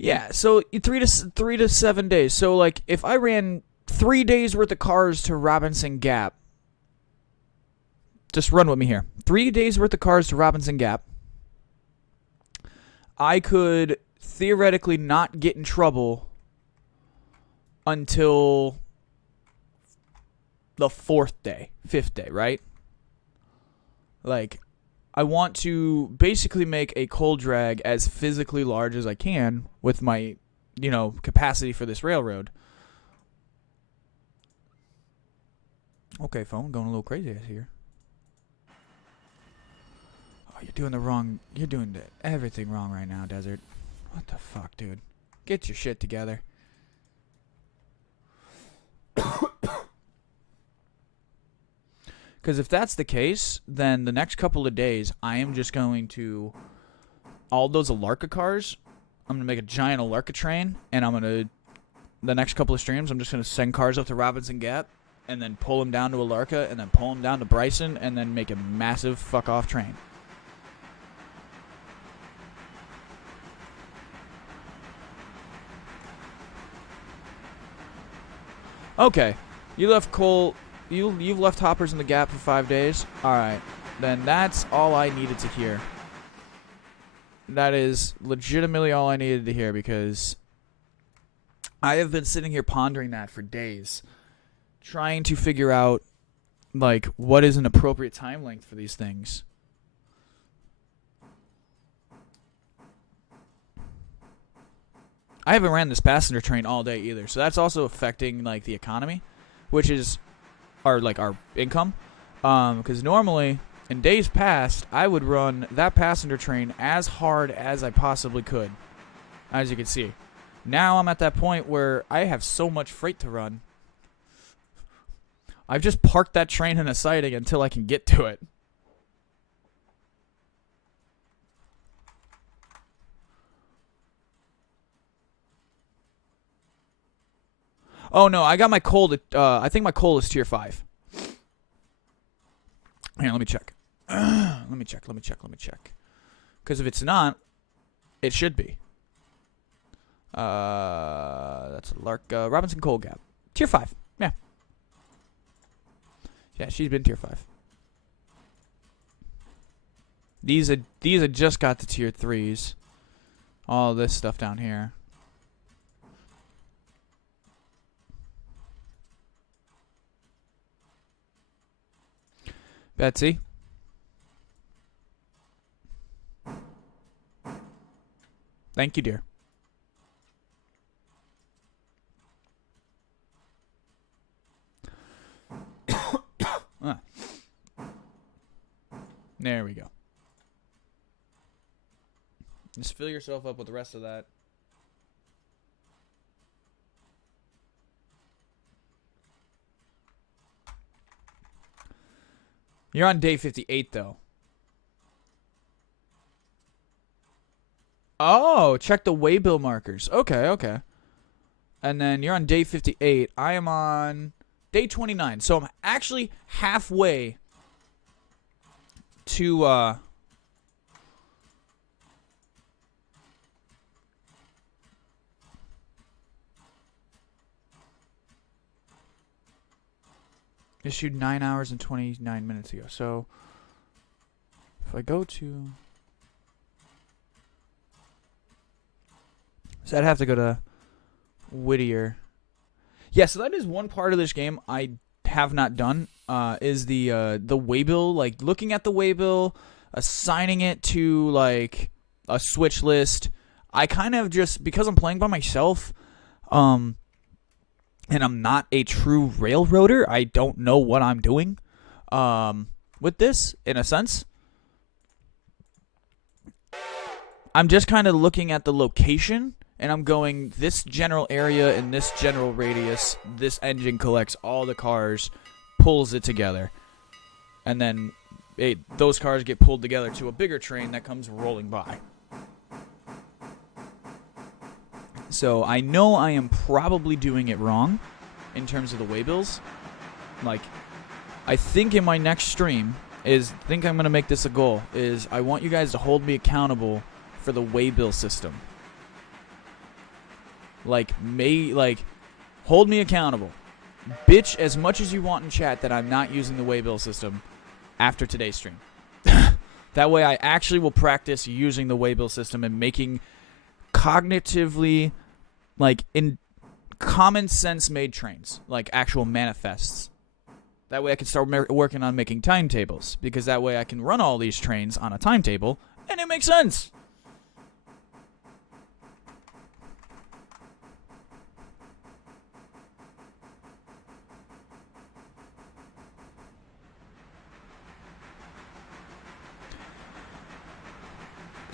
Yeah, so 3 to 7 days. So like if I ran 3 days worth of cars to Robinson Gap, just run with me here. 3 days worth of cars to Robinson Gap, I could theoretically not get in trouble until the 4th day, 5th day, right? Like, I want to basically make a coal drag as physically large as I can with my, capacity for this railroad. Okay, phone, going a little crazy here. Oh, you're doing everything wrong right now, Desert. What the fuck, dude? Get your shit together. Because if that's the case, then the next couple of days, I am just going to, all those Alarka cars, I'm going to make a giant Alarka train, and the next couple of streams, I'm just going to send cars up to Robinson Gap, and then pull them down to Alarka, and then pull them down to Bryson, and then make a massive fuck-off train. Okay, you left coal... You've left hoppers in the Gap for 5 days? Alright. Then that's all I needed to hear. That is legitimately all I needed to hear, because I have been sitting here pondering that for days. Trying to figure out, like, what is an appropriate time length for these things. I haven't ran this passenger train all day either, so that's also affecting like the economy, which is our income. Because normally in days past, I would run that passenger train as hard as I possibly could, as you can see. Now I'm at that point where I have so much freight to run. I've just parked that train in a siding until I can get to it. Oh no, I got my coal to, I think my coal is tier 5. Hang on, let me check. Let me check. Because if it's not, it should be. That's Lark, Robinson Coal Gap. Tier 5, yeah. Yeah, she's been tier 5. These had just got to tier 3s. All this stuff down here. Betsy. Thank you, dear. There we go. Just fill yourself up with the rest of that. You're on day 58, though. Oh, check the waybill markers. Okay. And then you're on day 58. I am on day 29. So I'm actually halfway to, issued 9 hours and 29 minutes ago. So if I go to... So I'd have to go to Whittier. Yeah, so that is one part of this game I have not done, is the waybill, like looking at the waybill, assigning it to like a switch list. I kind of just, because I'm playing by myself, and I'm not a true railroader, I don't know what I'm doing with this, in a sense. I'm just kind of looking at the location, and I'm going, this general area in this general radius, this engine collects all the cars, pulls it together. And then those cars get pulled together to a bigger train that comes rolling by. So I know I am probably doing it wrong in terms of the waybills. Like, I think in my next stream I'm going to make this a goal, is I want you guys to hold me accountable for the waybill system. Like, hold me accountable. Bitch as much as you want in chat that I'm not using the waybill system after today's stream. That way I actually will practice using the waybill system and making cognitively, like, in common sense made trains, like actual manifests. That way I can start working on making timetables, because that way I can run all these trains on a timetable and it makes sense.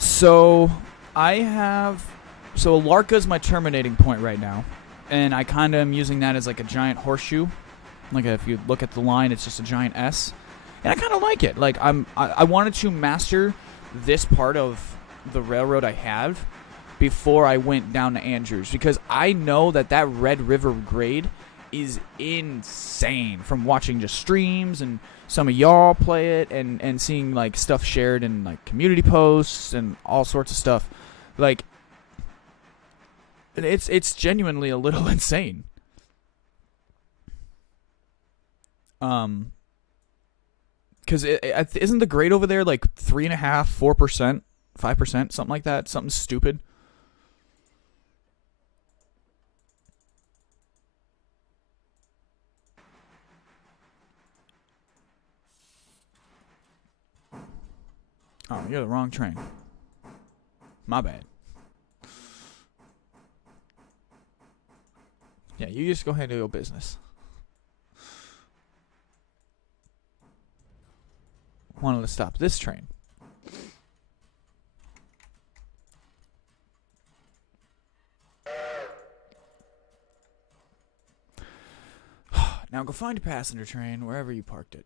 So Larka's my terminating point right now, and I kind of am using that as like a giant horseshoe. Like, if you look at the line, it's just a giant S, and I kind of like it. Like, I wanted to master this part of the railroad I have before I went down to Andrews, because I know that Red River grade is insane from watching just streams and some of y'all play it and seeing like stuff shared in like community posts and all sorts of stuff. Like, it's genuinely a little insane. Because isn't the grade over there like 3.5%, 4%, 5%, something like that, something stupid. Oh, you're the wrong train. My bad. Yeah, you just go handle your business. Wanted to stop this train. Now go find a passenger train wherever you parked it.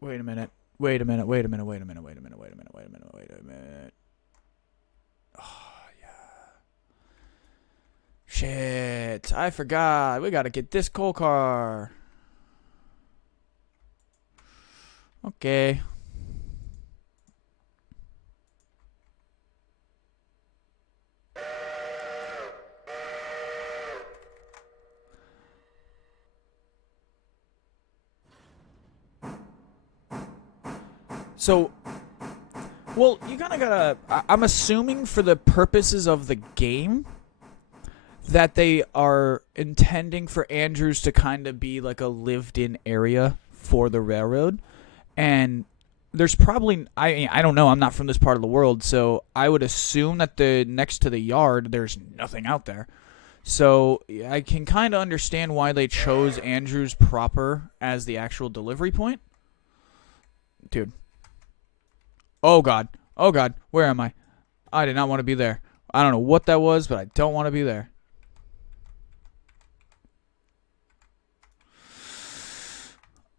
Wait a minute. Wait a minute. Wait a minute. Wait a minute. Wait a minute. Wait a minute. Wait a minute. Wait a minute. Oh, yeah. Shit. I forgot. We gotta get this coal car. Okay. So, well, you kind of gotta. I'm assuming for the purposes of the game that they are intending for Andrews to kind of be like a lived-in area for the railroad, and there's probably I don't know. I'm not from this part of the world, so I would assume that the next to the yard there's nothing out there. So I can kind of understand why they chose Andrews proper as the actual delivery point, dude. Oh god. Oh god. Where am I? I did not want to be there. I don't know what that was, but I don't want to be there.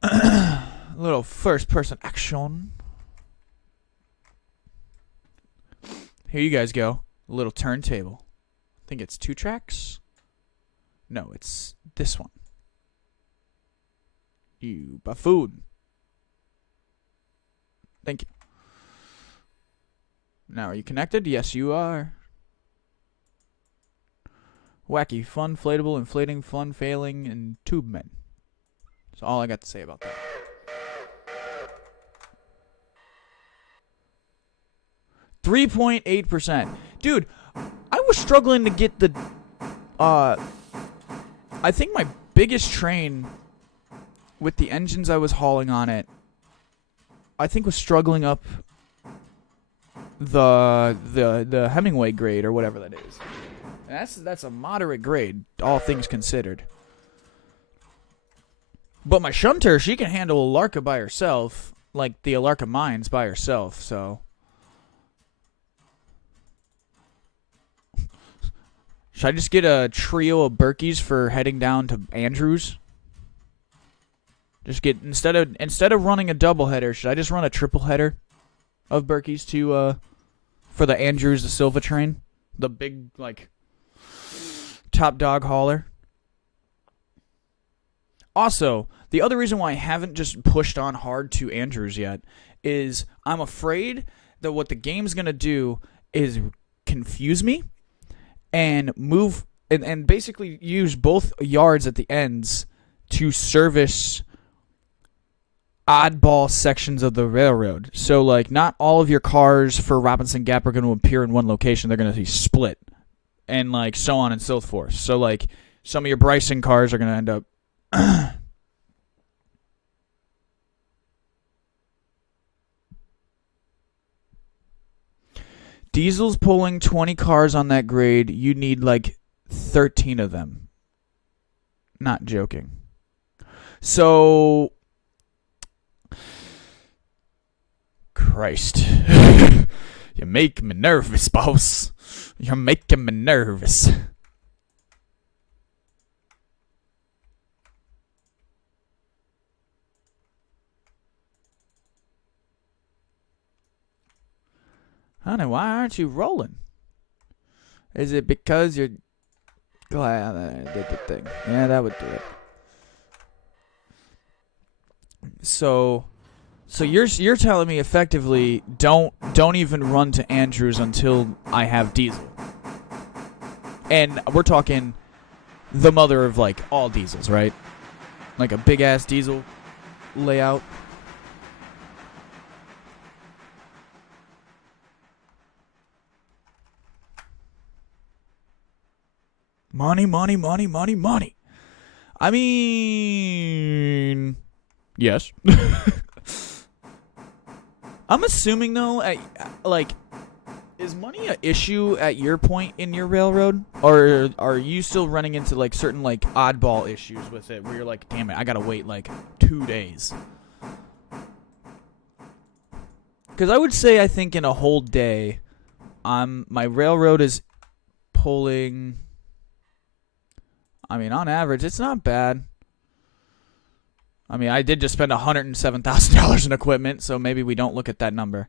A little first person action. Here you guys go. A little turntable. I think it's 2 tracks. No, it's this one. You buffoon. Thank you. Now, are you connected? Yes, you are. Wacky, fun, inflatable, inflating, fun, failing, and tube men. That's all I got to say about that. %3.8%. Dude, I was struggling to get the... I think my biggest train with the engines I was hauling on it, I think was struggling up the Hemingway grade or whatever that is. And that's a moderate grade, all things considered. But my shunter, she can handle Alarka by herself, like the Alarka Mines by herself, so... Should I just get a trio of Berkeys for heading down to Andrews? Just get instead of running a double header, should I just run a triple header of Berkeys to for the Andrews the Silva train, the big like top dog hauler? Also, the other reason why I haven't just pushed on hard to Andrews yet is I'm afraid that what the game's gonna do is confuse me and move and basically use both yards at the ends to service oddball sections of the railroad. So, like, not all of your cars for Robinson Gap are going to appear in one location. They're going to be split. And, like, so on and so forth. So, like, some of your Bryson cars are going to end up... Diesel's pulling 20 cars on that grade. You need, like, 13 of them. Not joking. So... Christ. You make me nervous, boss. You're making me nervous. Honey, why aren't you rolling? Is it because you're glad I did the thing? Yeah, that would do it. So you're telling me effectively don't even run to Andrews until I have diesel. And we're talking the mother of like all diesels, right? Like a big ass diesel layout. Money, money, money, money, money. I mean, yes. I'm assuming though, like, Is money an issue at your point in your railroad, or are you still running into like certain like oddball issues with it, where you're like, damn it, I gotta wait like 2 days? Because I would say I think in a whole day, my railroad is pulling. I mean, on average, it's not bad. I mean, I did just spend $107,000 in equipment, so maybe we don't look at that number.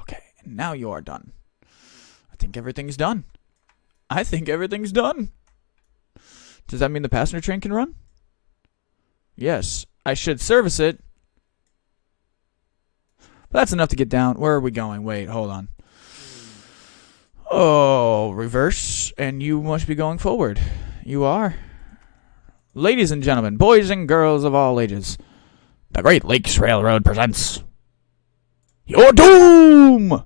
Okay, now you are done. I think everything's done. Does that mean the passenger train can run? Yes. I should service it. But that's enough to get down. Where are we going? Wait, hold on. Oh, reverse. And you must be going forward. You are. Ladies and gentlemen, boys and girls of all ages, the Great Lakes Railroad presents your doom!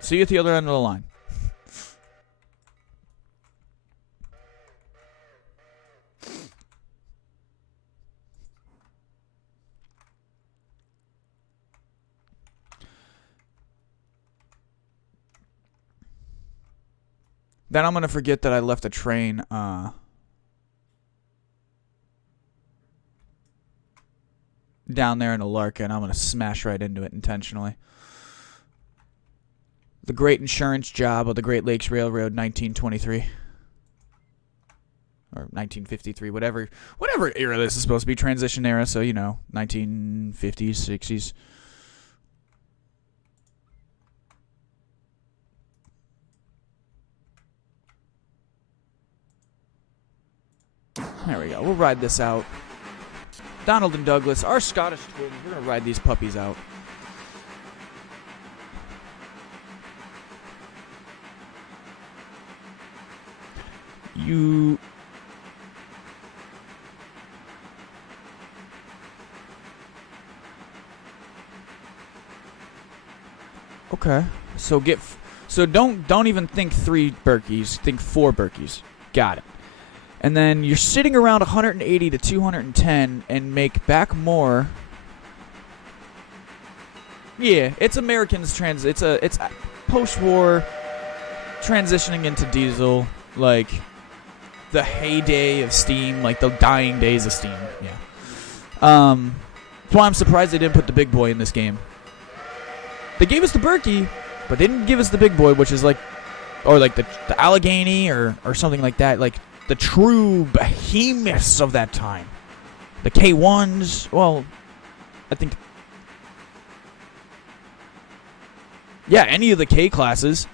See you at the other end of the line. Then I'm going to forget that I left a train down there in Alarka, and I'm going to smash right into it intentionally. The Great Insurance Job of the Great Lakes Railroad, 1923. Or 1953, whatever era this is supposed to be. Transition era, so, 1950s, 60s. There we go. We'll ride this out. Donald and Douglas, our Scottish twins. We're going to ride these puppies out. Okay. So don't even think 3 Berkeys. Think 4 Berkeys. Got it. And then you're sitting around 180 to 210 and make back more. Yeah, it's Americans it's post-war transitioning into diesel, like the heyday of steam, like the dying days of steam. Yeah. That's why I'm surprised they didn't put the big boy in this game. They gave us the Berkey, but they didn't give us the big boy, which is like, or like the Allegheny or something like that, like the true behemoths of that time. The K1s, well, I think, yeah, any of the K classes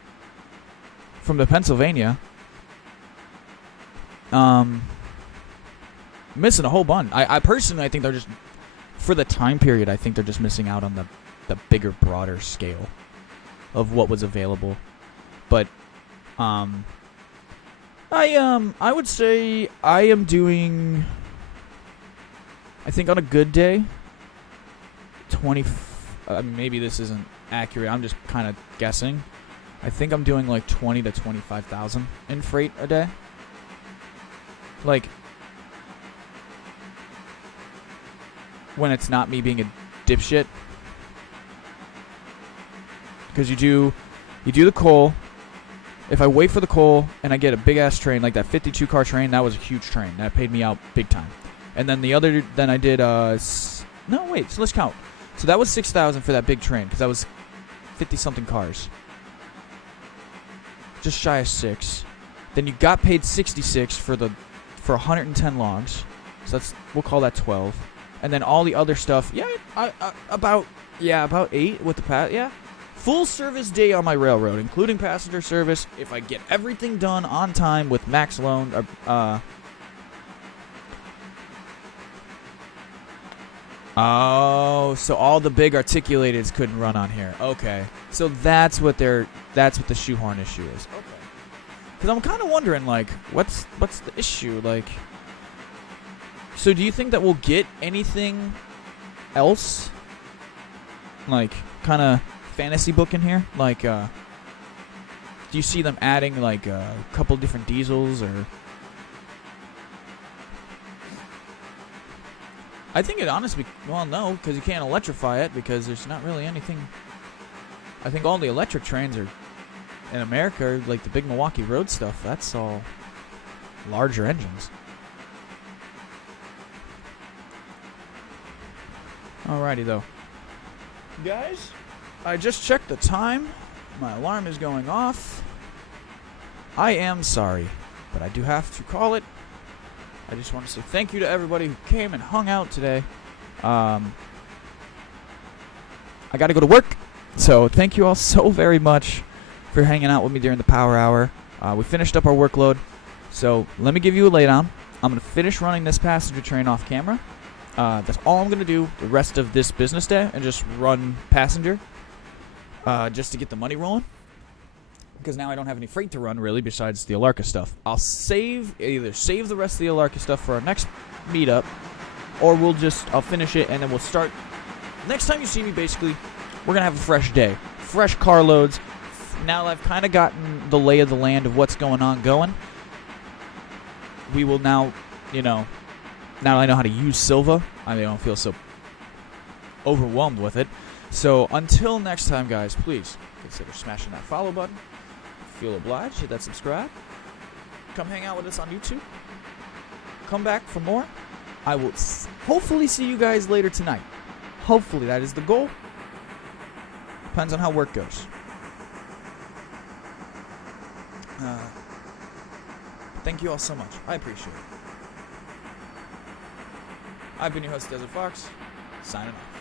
from the Pennsylvania. Missing a whole bunch. I personally, I think they're just, for the time period, I think they're just missing out on the bigger, broader scale of what was available. But, I would say I am doing, I think on a good day, maybe this isn't accurate, I'm just kind of guessing. I think I'm doing like 20 to 25,000 in freight a day. Like, when it's not me being a dipshit. Because you do the coal. If I wait for the coal and I get a big ass train, like that 52 car train, that was a huge train. That paid me out big time. And then then I did, so let's count. So that was 6,000 for that big train, because that was 50 something cars. Just shy of 6. Then you got paid 66 for 110 logs. So we'll call that 12. And then all the other stuff, about 8 with the full service day on my railroad, including passenger service, if I get everything done on time with max loan. So all the big articulateds couldn't run on here. Okay. So that's what the shoehorn issue is. Okay. Because I'm kind of wondering, like, what's the issue? Like, so do you think that we'll get anything else? Like, kind of fantasy book in here? Like, do you see them adding, like, a couple different diesels, or... I think it honestly, well, no, because you can't electrify it because there's not really anything. I think all the electric trains are in America, like the big Milwaukee Road stuff. That's all larger engines. Alrighty though, guys. I just checked the time. My alarm is going off. I am sorry, but I do have to call it. I just want to say thank you to everybody who came and hung out today. I got to go to work, so thank you all so very much for hanging out with me during the power hour. We finished up our workload, so let me give you a laydown. I'm going to finish running this passenger train off camera. That's all I'm going to do the rest of this business day, and just run passenger, just to get the money rolling. Because now I don't have any freight to run, really, besides the Alarka stuff. I'll either save the rest of the Alarka stuff for our next meetup, or I'll finish it, and then we'll start. Next time you see me, basically, we're going to have a fresh day. Fresh carloads. Now I've kind of gotten the lay of the land of what's going on going. We will now, now that I know how to use Silva, I don't feel so overwhelmed with it. So until next time, guys, please consider smashing that follow button. Feel obliged, hit that subscribe. Come hang out with us on YouTube. Come back for more. I will hopefully see you guys later tonight. Hopefully, that is the goal. Depends on how work goes. Thank you all so much. I appreciate it. I've been your host, Desert Fox, signing off.